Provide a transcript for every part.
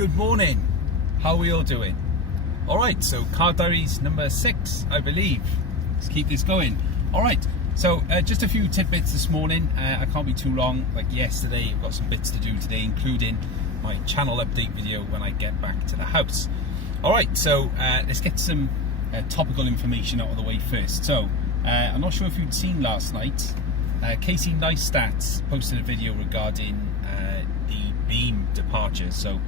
Good morning. How are we all doing? Alright, so car diaries number 6, I believe. Let's keep this going. Alright, so just a few tidbits this morning. I can't be too long. Like yesterday, I've got some bits to do today, including my channel update video when I get back to the house. Alright, so let's get some topical information out of the way first. So, I'm not sure if you'd seen last night, Casey Neistat posted a video regarding the Beme departure. So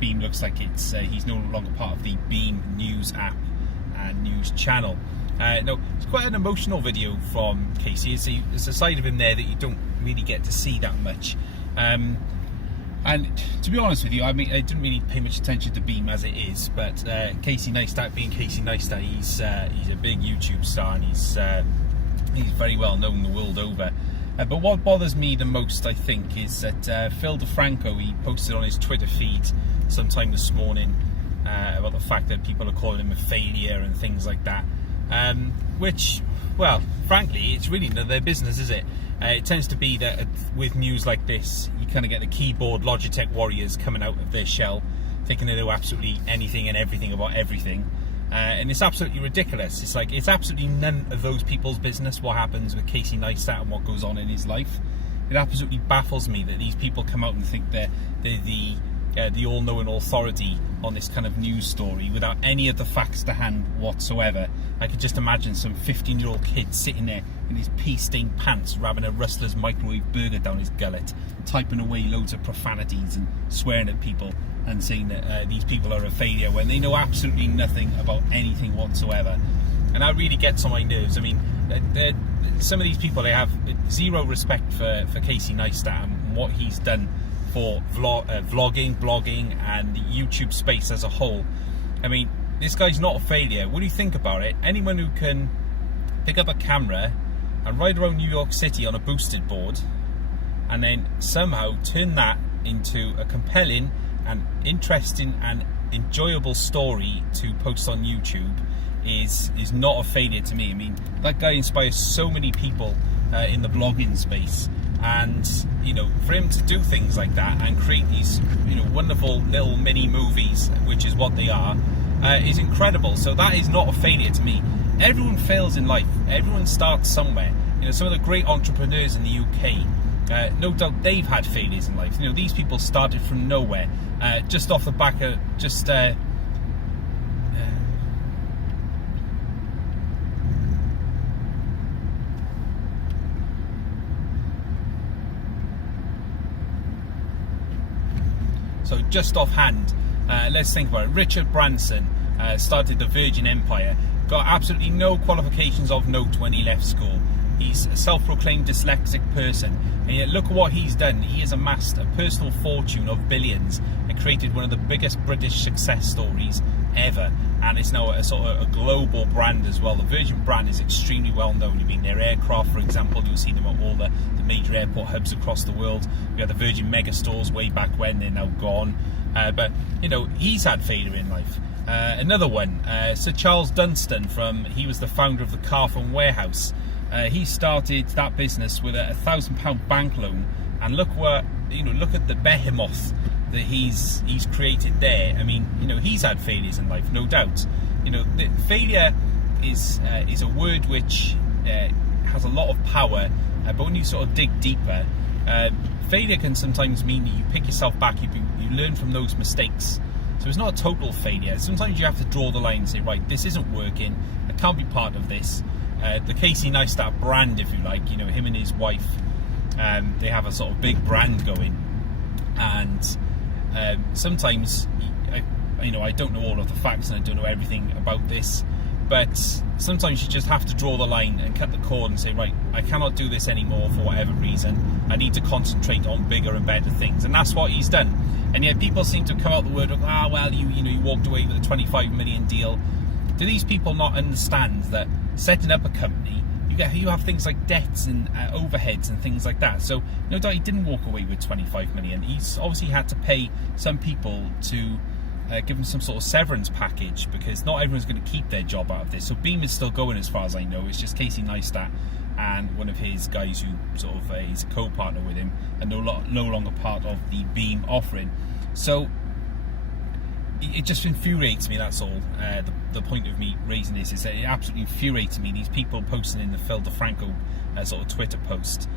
Beme looks like he's no longer part of the Beme news app and news channel. No, it's quite an emotional video from Casey. There's a side of him there that you don't really get to see that much. And to be honest with you, I mean, I didn't really pay much attention to Beme as it is, but Casey Neistat being Casey Neistat, he's a big YouTube star, and he's very well known the world over. But what bothers me the most, I think, is that Phil DeFranco, he posted on his Twitter feed sometime this morning about the fact that people are calling him a failure and things like that. Which, well, frankly, it's really none of their business, is it? It tends to be that with news like this, you kind of get the keyboard Logitech warriors coming out of their shell, thinking they know absolutely anything and everything about everything. And it's absolutely ridiculous. It's like, it's absolutely none of those people's business what happens with Casey Neistat and what goes on in his life. It absolutely baffles me that these people come out and think they're the all-knowing authority on this kind of news story without any of the facts to hand whatsoever. I could just imagine some 15-year-old kid sitting there in his pea-stained pants, ramming a Rustler's microwave burger down his gullet, typing away loads of profanities and swearing at people and saying that these people are a failure when they know absolutely nothing about anything whatsoever. And that really gets on my nerves. I mean, some of these people, they have zero respect for Casey Neistat and what he's done for vlogging, blogging, and the YouTube space as a whole. I mean, this guy's not a failure. What do you think about it? Anyone who can pick up a camera and ride around New York City on a boosted board and then somehow turn that into a compelling and interesting and enjoyable story to post on YouTube is not a failure to me. I mean, that guy inspires so many people in the blogging space, and you know, for him to do things like that and create these, you know, wonderful little mini movies, which is what they are, is incredible. So that is not a failure to me. Everyone fails in life. Everyone starts somewhere. You know, some of the great entrepreneurs in the UK, no doubt they've had failures in life. You know, these people started from nowhere, just off the back of just so just offhand, let's think about it. Richard Branson started the Virgin Empire, got absolutely no qualifications of note when he left school. He's a self-proclaimed dyslexic person, and yet look at what he's done. He has amassed a personal fortune of billions and created one of the biggest British success stories ever. And it's now a sort of a global brand as well. The Virgin brand is extremely well known. I mean, their aircraft, for example, you'll see them at all the major airport hubs across the world. We had the Virgin mega stores way back when, they're now gone. But, you know, he's had failure in life. Another one, Sir Charles Dunstan, he was the founder of the Carphone Warehouse. He started that business with a £1,000 bank loan, and look at the behemoth that he's created there. I mean, you know, he's had failures in life, no doubt. You know, failure is a word which has a lot of power, but when you sort of dig deeper, failure can sometimes mean that you pick yourself back, you learn from those mistakes. So it's not a total failure. Sometimes you have to draw the line and say, right, this isn't working, I can't be part of this. The Casey Neistat brand, if you like, you know, him and his wife, they have a sort of big brand going, and sometimes, I don't know all of the facts and I don't know everything about this, but sometimes you just have to draw the line and cut the cord and say, right, I cannot do this anymore for whatever reason. I need to concentrate on bigger and better things, and that's what he's done. And yet people seem to come out the word of, you walked away with a 25 million deal. Do these people not understand that setting up a company, you have things like debts and overheads and things like that? So no doubt he didn't walk away with 25 million. He's obviously had to pay some people to give them some sort of severance package, because not everyone's going to keep their job out of this. So Beme is still going, as far as I know. It's just Casey Neistat and one of his guys who sort of is a co-partner with him and no longer part of the Beme offering. So it just infuriates me, that's all. The point of me raising this is that it absolutely infuriates me, these people posting in the Phil DeFranco sort of Twitter post,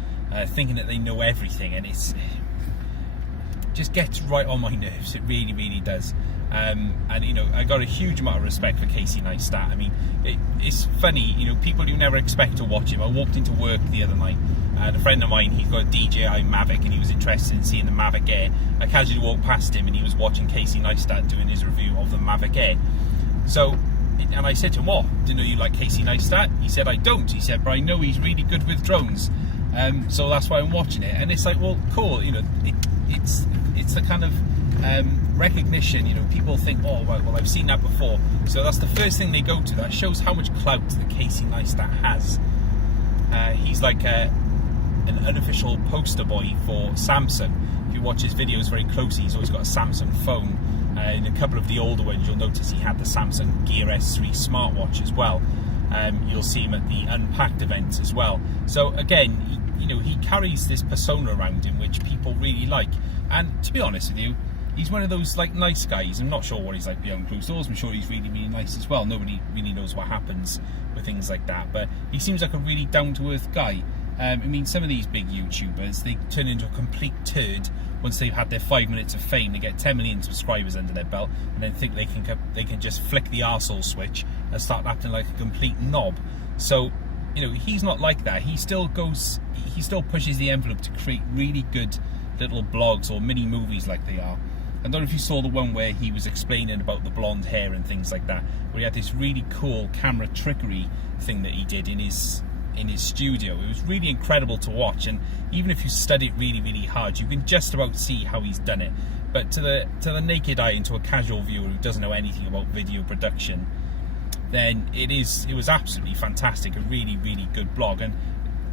thinking that they know everything, and it just gets right on my nerves. It really, really does. And you know, I got a huge amount of respect for Casey Neistat. I mean, it's funny, you know, people you never expect to watch him. I walked into work the other night, and a friend of mine, he's got a DJI Mavic, and he was interested in seeing the Mavic Air. I casually walked past him, and he was watching Casey Neistat doing his review of the Mavic Air. So, and I said to him, "What? Didn't know you like Casey Neistat?" He said, "I don't." He said, "But I know he's really good with drones, so that's why I'm watching it." And it's like, well, cool, you know, it's the kind of recognition, you know, people think, oh well, I've seen that before, so that's the first thing they go to. That shows how much clout that Casey Neistat has. He's like an unofficial poster boy for Samsung. If you watch his videos very closely, he's always got a Samsung phone. In a couple of the older ones, you'll notice he had the Samsung Gear S3 smartwatch as well. You'll see him at the Unpacked events as well. So again, you know, he carries this persona around him which people really like. And to be honest with you, he's one of those like nice guys. I'm not sure what he's like behind closed doors. I'm sure he's really, really nice as well. Nobody really knows what happens with things like that, but he seems like a really down-to-earth guy. I mean, some of these big YouTubers, they turn into a complete turd once they've had their 5 minutes of fame. They get 10 million subscribers under their belt, and then think they can just flick the arsehole switch and start acting like a complete knob. So, you know, he's not like that. He still pushes the envelope to create really good little blogs or mini movies like they are. I don't know if you saw the one where he was explaining about the blonde hair and things like that, where he had this really cool camera trickery thing that he did in his studio. It was really incredible to watch, and even if you study it really, really hard, you can just about see how he's done it. But to the naked eye and to a casual viewer who doesn't know anything about video production, then it was absolutely fantastic. A really, really good blog. And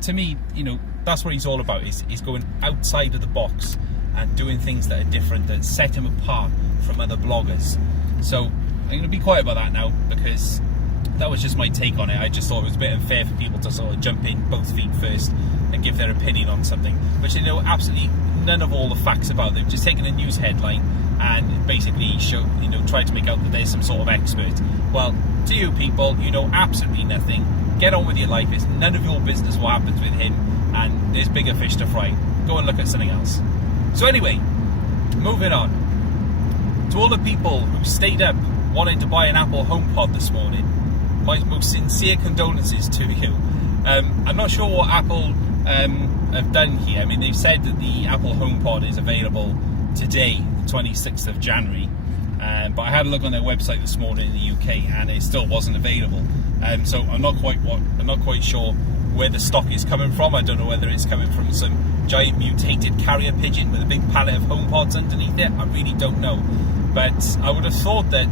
to me, you know, that's what he's all about, is going outside of the box and doing things that are different, that set him apart from other bloggers. So I'm going to be quiet about that now, because that was just my take on it. I just thought it was a bit unfair for people to sort of jump in both feet first and give their opinion on something which they know absolutely none of all the facts about. They've just taken a news headline and basically tried to make out that there's some sort of expert. Well, to you people, you know absolutely nothing. Get on with your life. It's none of your business what happens with him, and there's bigger fish to fry. Go and look at something else. So anyway, moving on. To all the people who stayed up wanting to buy an Apple HomePod this morning, my most sincere condolences to you. I'm not sure what Apple have done here. I mean, they've said that the Apple HomePod is available today, the 26th of January. But I had a look on their website this morning in the UK, and it still wasn't available. So I'm not quite sure where the stock is coming from. I don't know whether it's coming from some giant mutated carrier pigeon with a big pallet of HomePods underneath it. I really don't know. But I would have thought that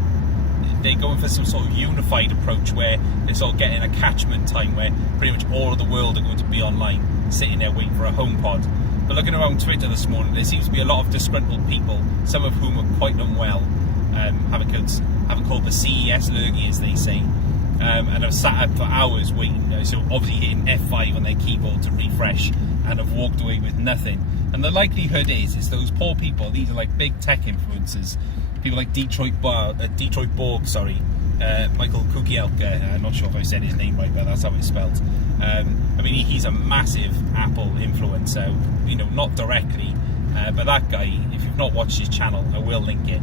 they're going for some sort of unified approach where they're sort of getting a catchment time where pretty much all of the world are going to be online, sitting there waiting for a HomePod. But looking around Twitter this morning, there seems to be a lot of disgruntled people, some of whom are quite unwell, having called the CES lurgy, as they say, and have sat up for hours waiting, so obviously hitting F5 on their keyboard to refresh, and have walked away with nothing. And the likelihood is those poor people, these are like big tech influencers, people like DetroitBorg, Michael Kukielka, I'm not sure if I said his name right, but that's how it's spelled. I mean, he's a massive Apple influencer, you know, not directly, but that guy, if you've not watched his channel, I will link it.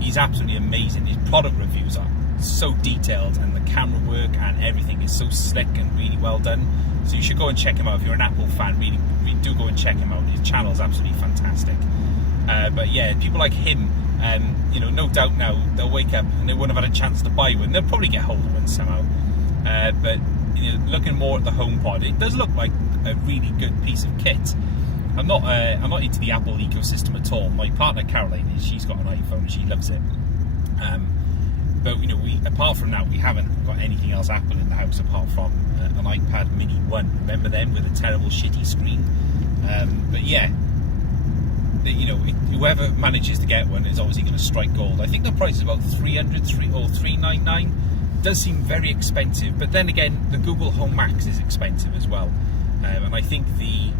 He's absolutely amazing. His product reviews are so detailed, and the camera work and everything is so slick and really well done. So you should go and check him out if you're an Apple fan. Really do go and check him out. His channel is absolutely fantastic. But yeah, people like him, you know, no doubt now they'll wake up and they wouldn't have had a chance to buy one. They'll probably get hold of one somehow. But you know, looking more at the HomePod, it does look like a really good piece of kit. I'm not into the Apple ecosystem at all. My partner Caroline she's got an iPhone and she loves it. But you know, apart from that, we haven't got anything else Apple in the house apart from an iPad Mini 1. Remember them with a terrible, shitty screen? But yeah, you know, whoever manages to get one is obviously going to strike gold. I think the price is about $399. Does seem very expensive, but then again, the Google Home Max is expensive as well, and I think the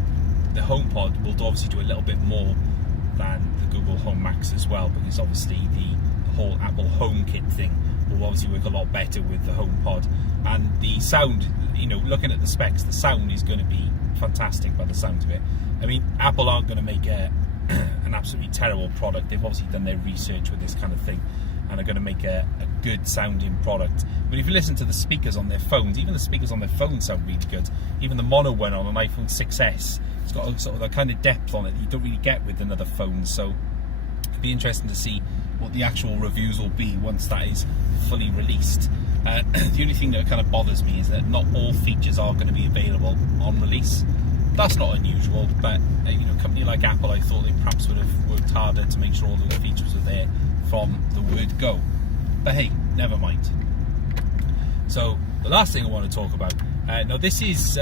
HomePod will obviously do a little bit more than the Google Home Max as well, because obviously the whole Apple HomeKit thing will obviously work a lot better with the HomePod, and the sound, you know, looking at the specs, the sound is going to be fantastic by the sound of it. I mean, Apple aren't going to make an absolutely terrible product. They've obviously done their research with this kind of thing and are going to make a good sounding product. But if you listen to the speakers on their phones, even the speakers on their phones sound really good. Even the mono one on an iPhone 6s, it's got sort of that kind of depth on it that you don't really get with another phone. So it'll be interesting to see what the actual reviews will be once that is fully released. The only thing that kind of bothers me is that not all features are going to be available on release. That's not unusual, but you know, a company like Apple, I thought they perhaps would have worked harder to make sure all those features were there from the word go. But hey, never mind. So the last thing I want to talk about, now this is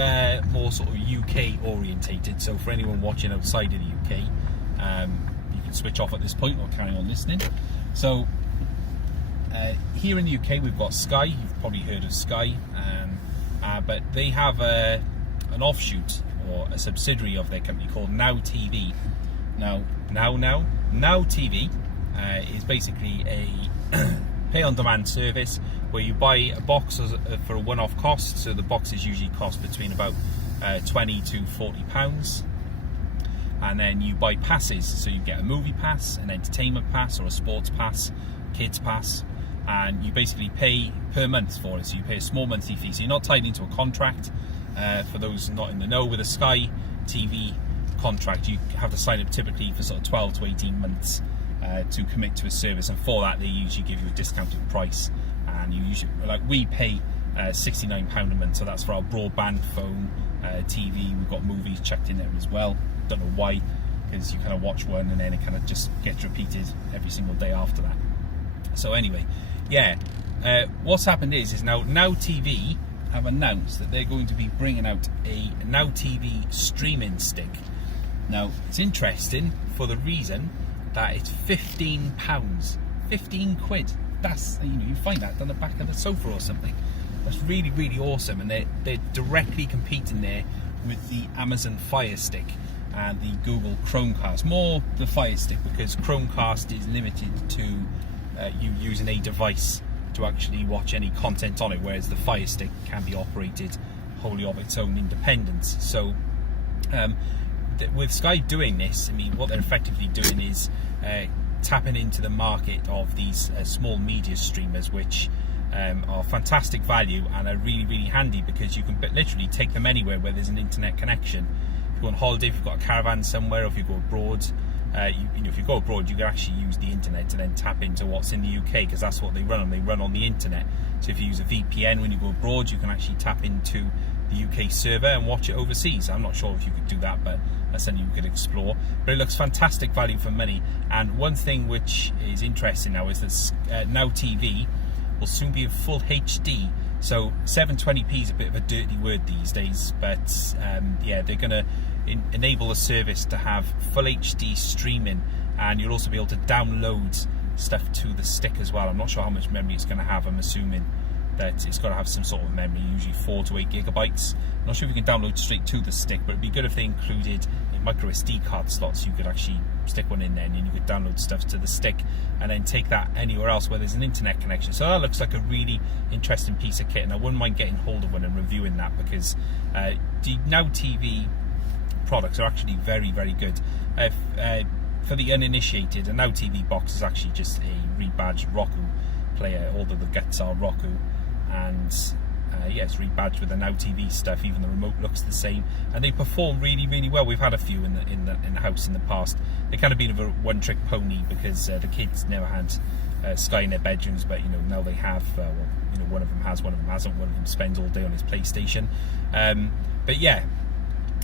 more sort of UK orientated, so for anyone watching outside of the UK, you can switch off at this point or carry on listening. So here in the UK we've got Sky. You've probably heard of Sky, but they have an offshoot or a subsidiary of their company called Now TV. Now TV is basically a pay-on-demand service where you buy a box for a one-off cost. So the boxes usually cost between about £20 to £40, and then you buy passes. So you get a movie pass, an entertainment pass, or a sports pass, kids pass, and you basically pay per month for it. So you pay a small monthly fee. So you're not tied into a contract. For those not in the know, with a Sky TV contract, you have to sign up typically for sort of 12 to 18 months to commit to a service, and for that they usually give you a discounted price. And you usually, like we pay £69 a month, so that's for our broadband, phone, TV. We've got movies checked in there as well. Don't know why, because you kind of watch one and then it kind of just gets repeated every single day after that. So anyway, yeah, what's happened is now TV have announced that they're going to be bringing out a Now TV streaming stick. Now it's interesting for the reason that it's £15, 15 quid. That's, you know, you find that on the back of the sofa or something. That's really, really awesome, and they're directly competing there with the Amazon Fire Stick and the Google Chromecast. More the Fire Stick, because Chromecast is limited to you using a device to actually watch any content on it, whereas the Fire Stick can be operated wholly of its own independence. So with Sky doing this, I mean, what they're effectively doing is tapping into the market of these small media streamers, which are fantastic value and are really, really handy, because you can literally take them anywhere where there's an internet connection. If you go on holiday, if you've got a caravan somewhere, or if you go abroad, you know, if you go abroad, you can actually use the internet to then tap into what's in the UK, because that's what they run on. They run on the internet. So if you use a VPN when you go abroad, you can actually tap into the UK server and watch it overseas. I'm not sure if you could do that, but that's something you could explore. But it looks fantastic value for money. And one thing which is interesting now is that Now TV will soon be in full HD. So 720p is a bit of a dirty word these days, but yeah, they're going to enable a service to have full HD streaming, and you'll also be able to download stuff to the stick as well. I'm not sure how much memory it's going to have. I'm assuming that it's got to have some sort of memory, usually 4 to 8 gigabytes. I'm not sure if you can download straight to the stick, but it'd be good if they included a micro SD card slot, so you could actually stick one in there and then you could download stuff to the stick and then take that anywhere else where there's an internet connection. So that looks like a really interesting piece of kit, and I wouldn't mind getting hold of one and reviewing that, because the Now TV products are actually very, very good. For the uninitiated, a Now TV box is actually just a rebadged Roku player, although the guts are Roku, and yeah, it's rebadged with the Now TV stuff. Even the remote looks the same, and they perform really, really well. We've had a few in the house in the past. They kind of been a one-trick pony, because the kids never had Sky in their bedrooms, but you know, now they have. Well, you know, one of them has, one of them hasn't. One of them spends all day on his PlayStation. But yeah.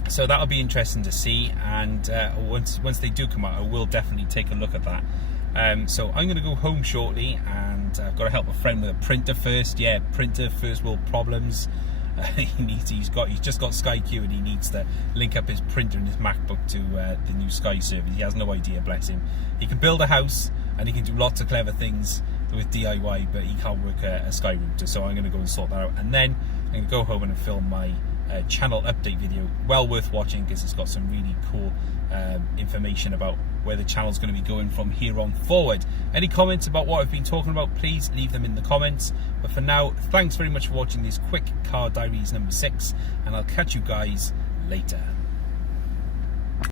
So that'll be interesting to see, and once they do come out, I will definitely take a look at that. So I'm going to go home shortly, and I've got to help a friend with a printer first. Yeah, printer, first world problems. He's just got Sky Q, and he needs to link up his printer and his MacBook to the new Sky service. He has no idea, bless him. He can build a house and he can do lots of clever things with DIY, but he can't work a Sky router. So I'm going to go and sort that out, and then I'm going to go home and film my channel update video. Well worth watching because it's got some really cool information about where the channel's going to be going from here on forward. Any comments about what I've been talking about, please leave them in the comments. But for now, thanks very much for watching this quick Car Diaries number 6, and I'll catch you guys later.